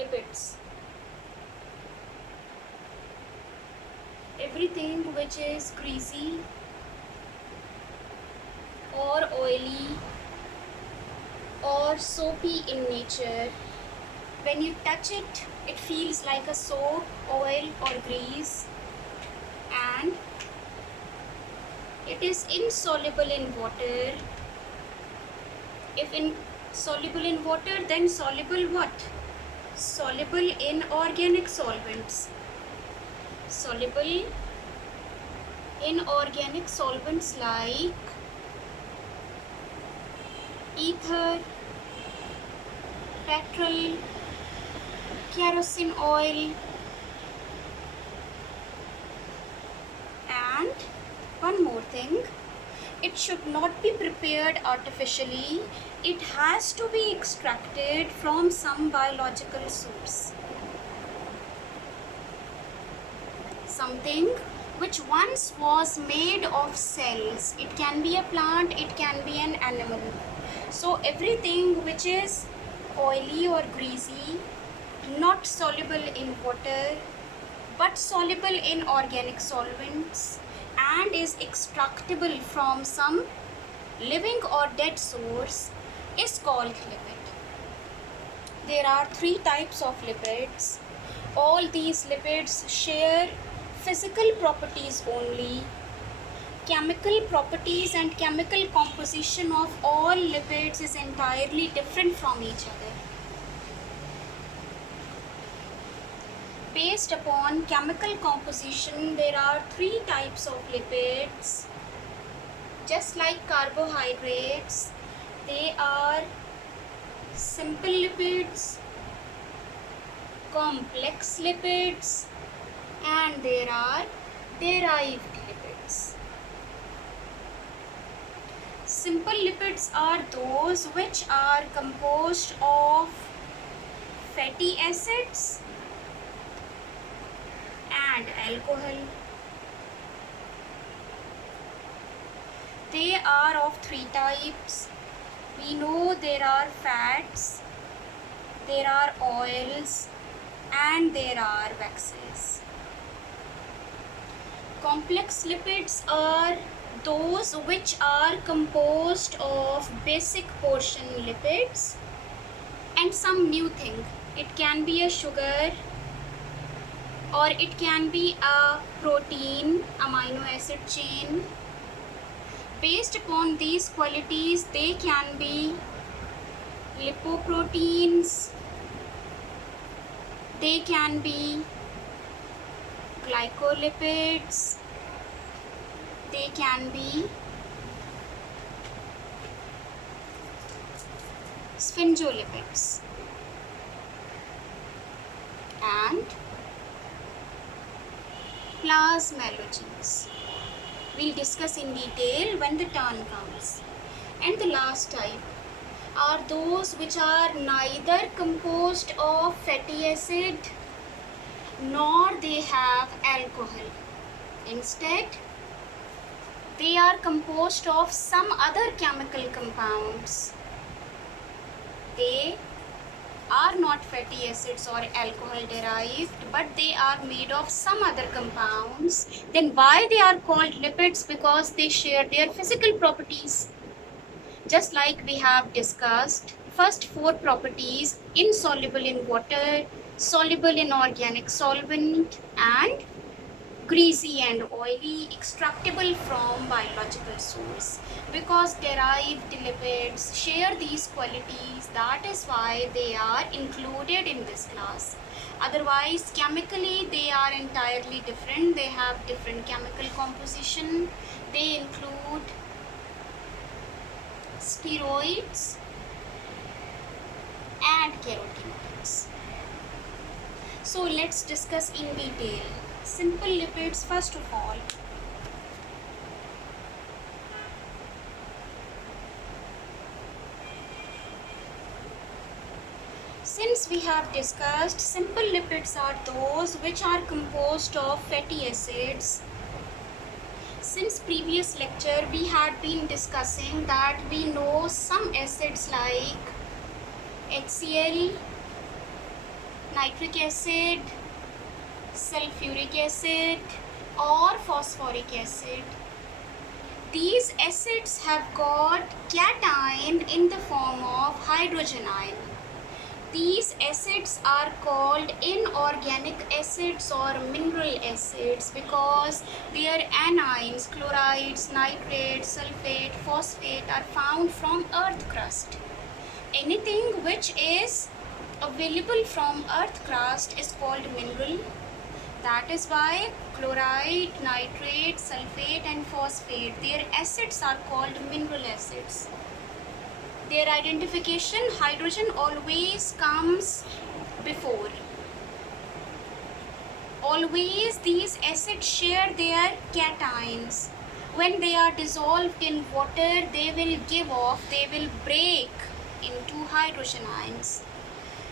lipids. Everything which is greasy or oily or soapy in nature, when you touch it, it feels like a soap, oil or grease, and it is insoluble in water. If insoluble in water, then soluble what? Soluble in organic solvents. Soluble in organic solvents like ether, petrol, kerosene oil, and one more thing, it should not be prepared artificially. It has to be extracted from some biological source. Something which once was made of cells. It can be a plant, it can be an animal. So everything which is oily or greasy, not soluble in water, but soluble in organic solvents and is extractable from some living or dead source is called lipid. There are 3 types of lipids. All these lipids share physical properties only. Chemical properties and chemical composition of all lipids is entirely different from each other. Based upon chemical composition, there are 3 types of lipids. Just like carbohydrates, they are simple lipids, complex lipids, and there are derived lipids. Simple lipids are those which are composed of fatty acids and alcohol. They are of 3 types. We know there are fats, there are oils, and there are waxes. Complex lipids are those which are composed of basic portion lipids and some new thing. It can be a sugar or it can be a protein, amino acid chain. Based upon these qualities, they can be lipoproteins, they can be glycolipids, they can be sphingolipids, and plasmalogens. We'll discuss in detail when the turn comes. And the last type are those which are neither composed of fatty acid nor they have alcohol. Instead, they are composed of some other chemical compounds. They are not fatty acids or alcohol derived, but they are made of some other compounds. Then why they are called lipids? Because they share their physical properties. Just like we have discussed, first 4 properties: insoluble in water, soluble in organic solvent, and greasy and oily, extractable from biological source. Because derived lipids share these qualities, that is why they are included in this class. Otherwise, chemically they are entirely different. They have different chemical composition. They include steroids and carotenoids. So let's discuss in detail. Simple lipids first of all. Since we have discussed, simple lipids are those which are composed of fatty acids. Since previous lecture we had been discussing that we know some acids like HCl, nitric acid, sulfuric acid, or phosphoric acid. These acids have got cation in the form of hydrogen ion. These acids are called inorganic acids or mineral acids because their anions, chlorides, nitrates, sulfate, phosphate are found from earth crust. Anything which is available from earth crust is called mineral. That is why chloride, nitrate, sulfate and phosphate, their acids are called mineral acids. Their identification, hydrogen always comes before. Always these acids share their cations. When they are dissolved in water, they will break into hydrogen ions.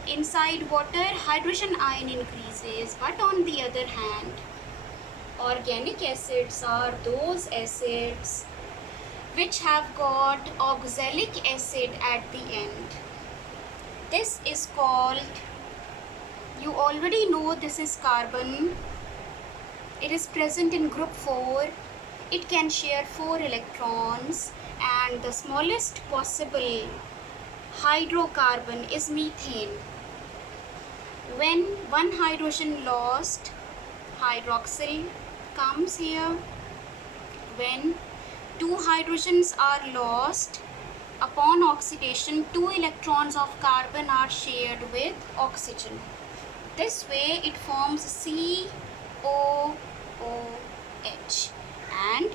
Inside water, hydrogen ion increases, but on the other hand, organic acids are those acids which have got oxalic acid at the end. This is called, you already know this is carbon. It is present in group 4. It can share 4 electrons and the smallest possible hydrocarbon is methane. When one hydrogen lost, hydroxyl comes here. When 2 hydrogens are lost, upon oxidation 2 electrons of carbon are shared with oxygen. This way it forms COOH, and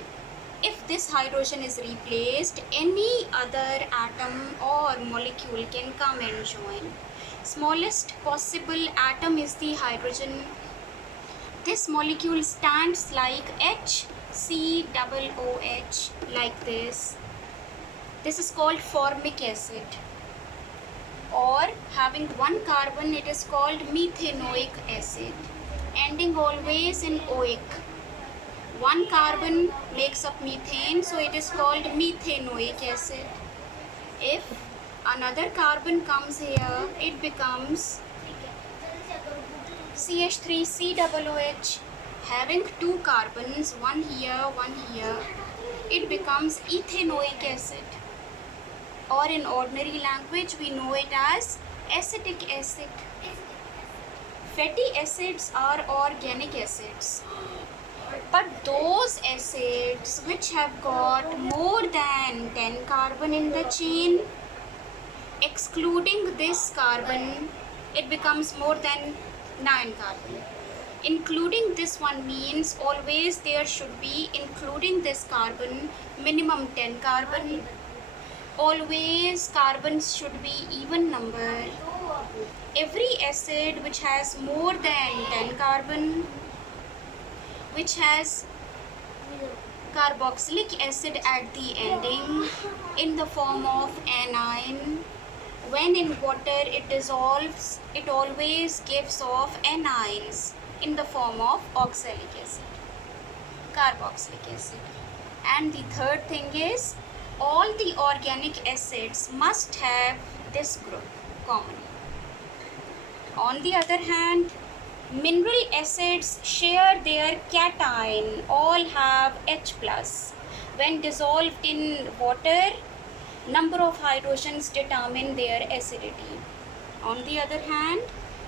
if this hydrogen is replaced, any other atom or molecule can come and join. Smallest possible atom is the hydrogen. This molecule stands like HCOOH, like this. This is called formic acid. Or having 1 carbon, it is called methanoic acid, ending always in oic. 1 carbon makes up methane, so it is called methanoic acid. If another carbon comes here, it becomes CH3COOH. Having 2 carbons, 1 here, 1 here, it becomes ethanoic acid. Or in ordinary language, we know it as acetic acid. Fatty acids are organic acids. But those acids which have got more than 10 carbon in the chain, excluding this carbon, it becomes more than 9 carbon. Including this one means always there should be, including this carbon, minimum 10 carbon. Always carbons should be even number. Every acid which has more than 10 carbon, which has carboxylic acid at the ending in the form of anion, when in water it dissolves, it always gives off anions in the form of oxalic acid, carboxylic acid. And the third thing is, all the organic acids must have this group common. On the other hand, mineral acids share their cation, all have H+. When dissolved in water, number of hydrogens determine their acidity. On the other hand,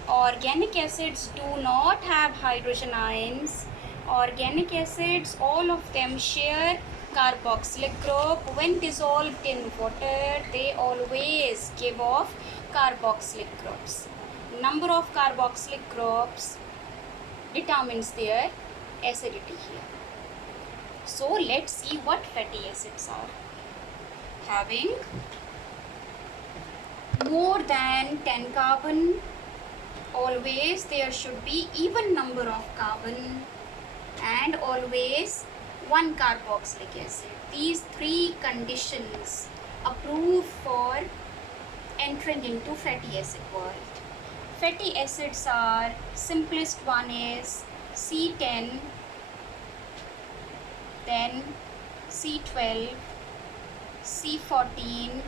organic acids do not have hydrogen ions. Organic acids, all of them share carboxylic group. When dissolved in water, they always give off carboxylic groups. Number of carboxylic groups determines their acidity here. So let's see what fatty acids are. Having more than 10 carbon, always there should be even number of carbon, and always 1 carboxylic acid. These 3 conditions approved for entering into fatty acid world. Fatty acids are, simplest one is C10, then C12, C14,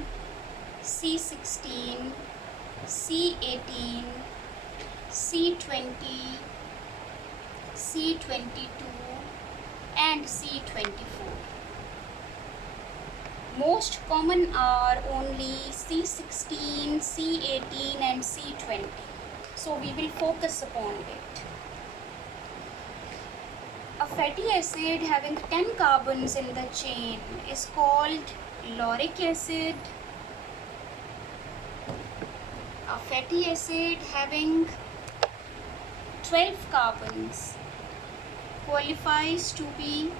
C16, C18, C20, C22 and C24. Most common are only C16, C18 and C20. So we will focus upon it. A fatty acid having 10 carbons in the chain is called lauric acid. A fatty acid having 12 carbons qualifies to be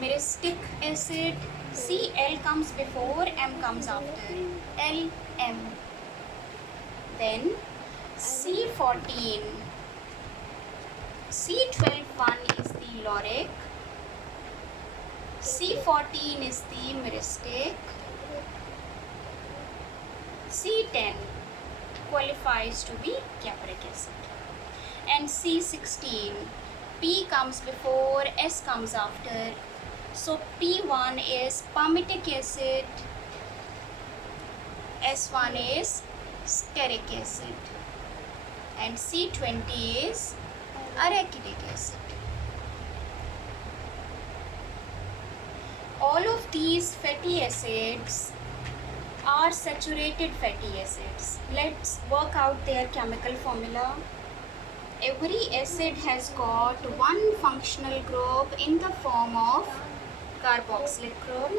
myristic acid. Cl comes before, M comes after. Lm. Then C14. C12 one is the lauric. C14 is the myristic. C10 qualifies to be capric acid. And C16, P comes before, S comes after. So P1 is palmitic acid, S1 is stearic acid, and C20 is arachidic acid. All of these fatty acids are saturated fatty acids. Let's work out their chemical formula. Every acid has got one functional group in the form of carboxylic group.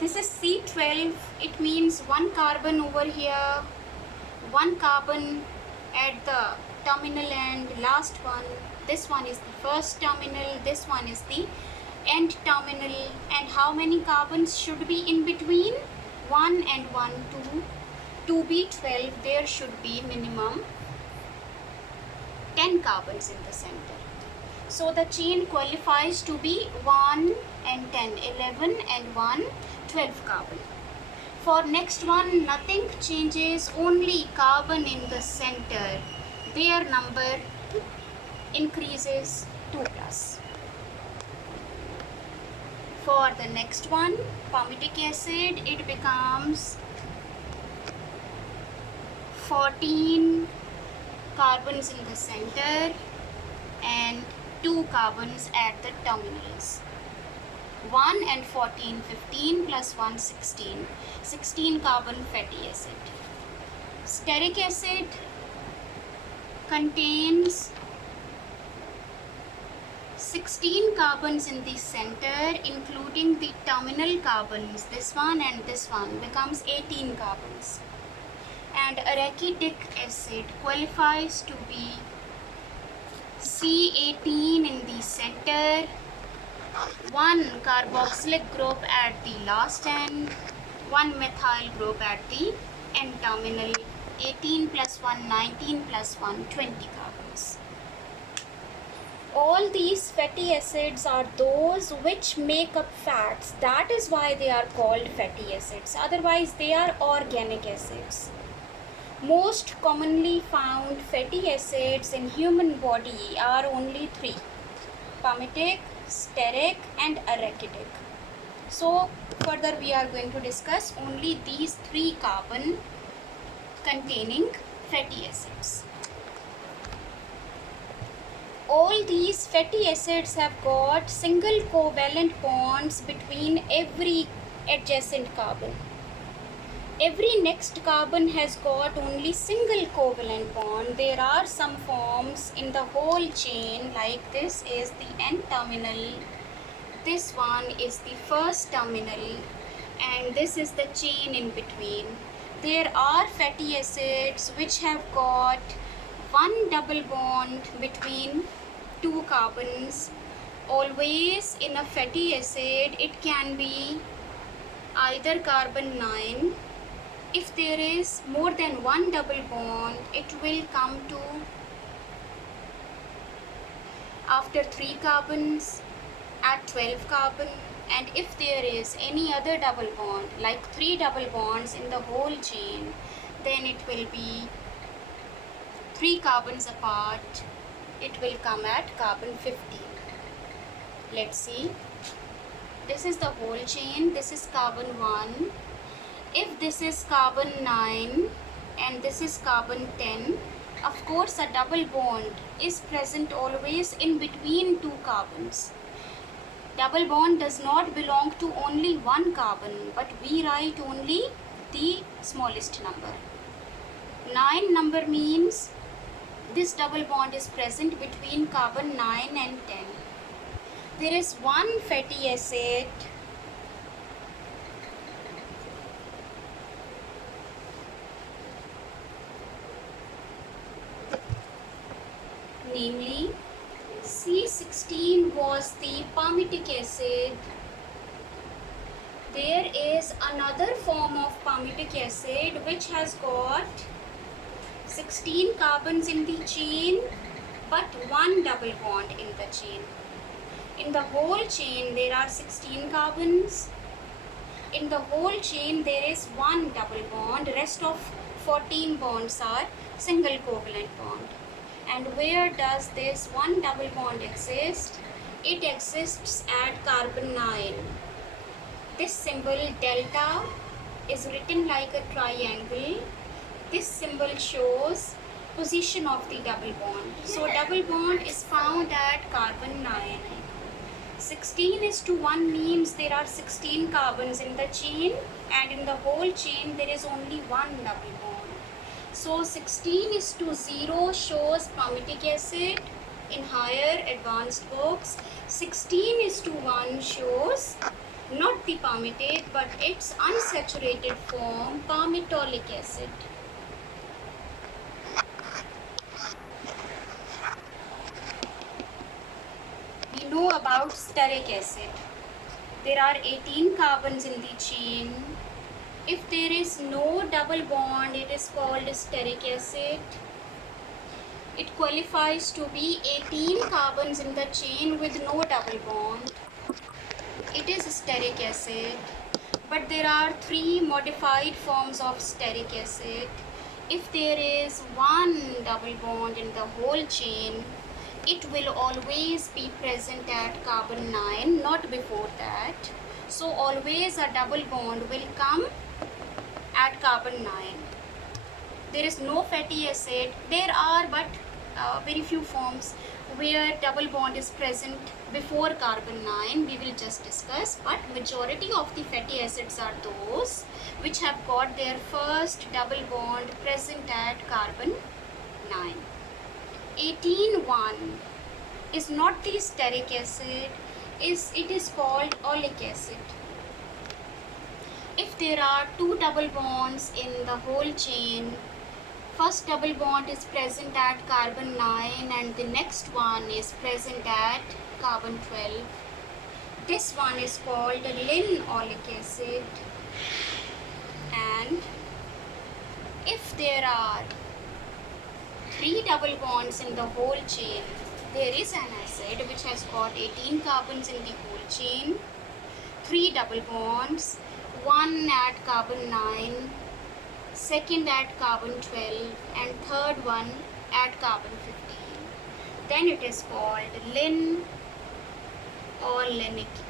This is C12. It means one carbon over here, one carbon at the terminal end, last one. This one is the first terminal, this one is the end terminal. And how many carbons should be in between? 1 and 1, 2. To be 12, there should be minimum 10 carbons in the center. So the chain qualifies to be 1 and 10, 11 and 1, 12 carbon. For next one, nothing changes, only carbon in the center. Their number increases 2 plus. For the next one, palmitic acid, it becomes 14 carbons in the center and 2 carbons at the terminals. 1 and 14, 15 plus 1, 16. 16 carbon fatty acid. Stearic acid contains 16 carbons in the center, including the terminal carbons. This one and this one becomes 18 carbons. And arachidic acid qualifies to be C18 in the center, one carboxylic group at the last end, one methyl group at the end terminal. 18 plus 1, 19 plus 1, 20 carbons. All these fatty acids are those which make up fats. That is why they are called fatty acids. Otherwise, they are organic acids. Most commonly found fatty acids in human body are only 3: palmitic, stearic and arachidic. So further we are going to discuss only these 3 carbon containing fatty acids. All these fatty acids have got single covalent bonds between every adjacent carbon. Every next carbon has got only single covalent bond. There are some forms in the whole chain, like this is the end terminal, this one is the first terminal, and this is the chain in between. There are fatty acids which have got one double bond between 2 carbons. Always in a fatty acid, it can be either carbon 9. If there is more than one double bond, it will come to after 3 carbons at 12 carbon. And if there is any other double bond, like 3 double bonds in the whole chain, then it will be 3 carbons apart. It will come at carbon 15. Let's see. This is the whole chain. This is carbon 1. If this is carbon 9 and this is carbon 10, Of course, a double bond is present always in between two carbons. Double bond does not belong to only one carbon, but we write only the smallest number. 9 number means this double bond is present between carbon 9 and 10. There is one fatty acid namely C16 was the palmitic acid. There is another form of palmitic acid which has got 16 carbons in the chain but one double bond in the chain. In the whole chain there are 16 carbons. In the whole chain there is one double bond. Rest of 14 bonds are single covalent bond. And where does this one double bond exist? It exists at carbon 9. This symbol delta is written like a triangle. This symbol shows position of the double bond. So double bond is found at carbon 9. 16:1 means there are 16 carbons in the chain, and in the whole chain there is only one double bond. So 16:0 shows palmitic acid in higher advanced books. 16:1 shows not the palmitate but its unsaturated form, palmitolic acid. We know about stearic acid. There are 18 carbons in the chain. If there is no double bond, it is called stearic acid. It qualifies to be 18 carbons in the chain with no double bond. It is stearic acid. But there are 3 modified forms of stearic acid. If there is one double bond in the whole chain, it will always be present at carbon 9, not before that. So always a double bond will come at carbon 9. There is no fatty acid. There are but very few forms where double bond is present before carbon 9. We will just discuss, but majority of the fatty acids are those which have got their first double bond present at carbon 9. 18:1 is not the stearic acid, it is called oleic acid. If there are 2 double bonds in the whole chain, first double bond is present at carbon 9 and the next one is present at carbon 12. This one is called linoleic acid. And if there are 3 double bonds in the whole chain, there is an acid which has got 18 carbons in the whole chain, 3 double bonds, one at carbon 9, second at carbon 12 and third one at carbon 15. Then it is called linoleic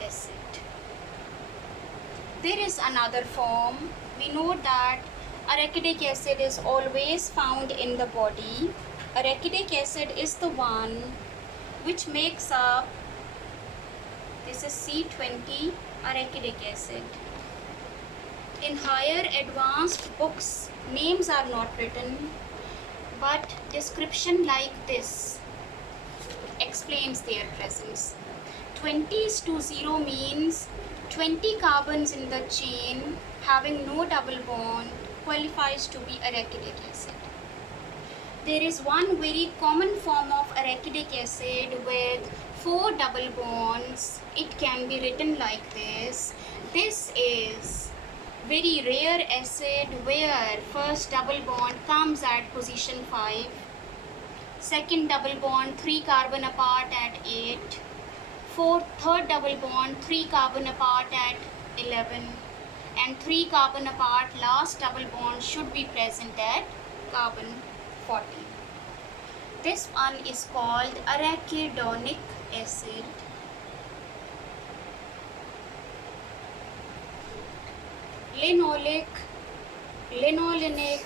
acid. There is another form. We know that arachidic acid is always found in the body. Arachidic acid is the one which makes up, this is C20 arachidic acid. In higher advanced books, names are not written, but description like this explains their presence. 20:0 means 20 carbons in the chain having no double bond qualifies to be arachidic acid. There is one very common form of arachidic acid with 4 double bonds. It can be written like this. This is very rare acid where first double bond comes at position 5, second double bond 3 carbon apart at 8, third double bond 3 carbon apart at 11, and 3 carbon apart last double bond should be present at carbon 14. This one is called arachidonic acid. Linoleic, linolenic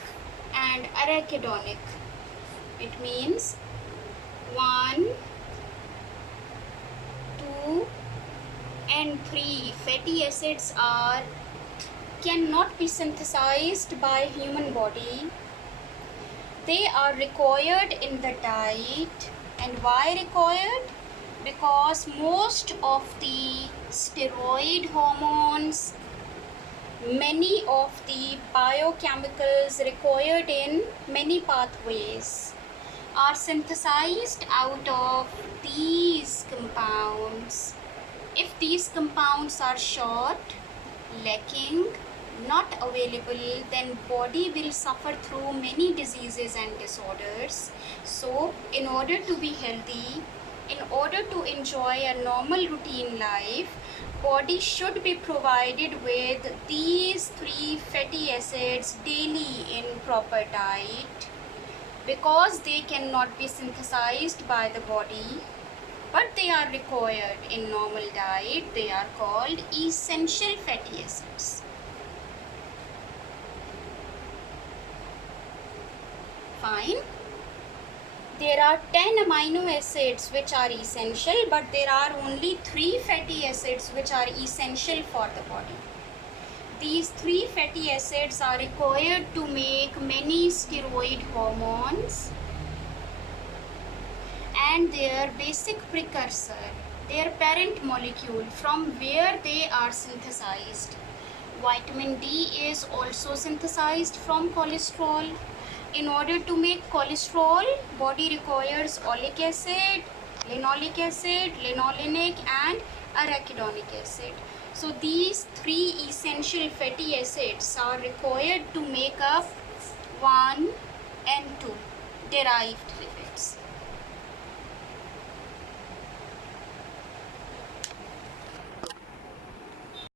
and arachidonic. It means 1, 2 and 3 fatty acids cannot be synthesized by human body. They are required in the diet. And why required? Because most of the steroid hormones, many of the biochemicals required in many pathways are synthesized out of these compounds. If these compounds are short, lacking, not available, then body will suffer through many diseases and disorders. So in order to be healthy, in order to enjoy a normal routine life, body should be provided with these 3 fatty acids daily in proper diet. Because they cannot be synthesized by the body, but they are required in normal diet, they are called essential fatty acids. Fine. There are 10 amino acids which are essential, but there are only 3 fatty acids which are essential for the body. These 3 fatty acids are required to make many steroid hormones, and their basic precursor, their parent molecule from where they are synthesized. Vitamin D is also synthesized from cholesterol. In order to make cholesterol, body requires oleic acid, linoleic acid, linolenic and arachidonic acid. So these 3 essential fatty acids are required to make up 1 and 2 derived lipids.